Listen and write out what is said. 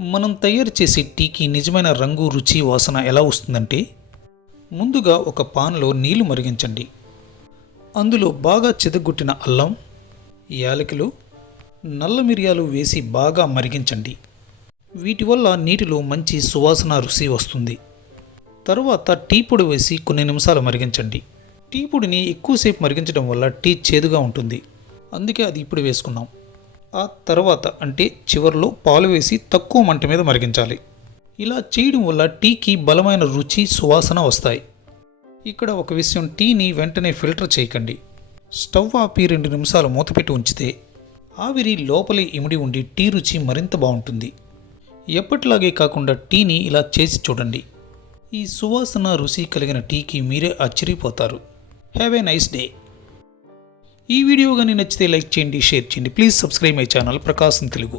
మనం తయారు చేసే టీకి నిజమైన రంగు రుచి వాసన ఎలా వస్తుందంటే ముందుగా ఒక పాన్లో నీళ్ళు మరిగించండి. అందులో బాగా చెదగొట్టిన అల్లం యాలకులు నల్ల మిరియాలు వేసి బాగా మరిగించండి. వీటి వల్ల నీటిలో మంచి సువాసన రుచి వస్తుంది. తర్వాత టీ పొడి వేసి కొన్ని నిమిషాలు మరిగించండి. టీ పొడిని ఎక్కువసేపు మరిగించడం వల్ల టీ చేదుగా ఉంటుంది. అందుకే అది ఇప్పుడు వేసుకున్నాం. ఆ తర్వాత అంటే చివరిలో పాలు వేసి తక్కువ మంట మీద మరిగించాలి. ఇలా చేయడం వల్ల టీకి బలమైన రుచి సువాసన వస్తాయి. ఇక్కడ ఒక విషయం టీని వెంటనే ఫిల్టర్ చేయకండి. స్టవ్ ఆపి రెండు నిమిషాలు మూతపెట్టి ఉంచితే ఆవిరి లోపలే ఇమిడి ఉండి టీ రుచి మరింత బాగుంటుంది. ఎప్పటిలాగే కాకుండా టీని ఇలా చేసి చూడండి. ఈ సువాసన రుచి కలిగిన టీకి మీరే ఆశ్చర్యపోతారు. Have a nice day! ఈ వీడియో కానీ నచ్చితే లైక్ చేయండి షేర్ చేయండి. Please subscribe my channel Prakasam Telugu.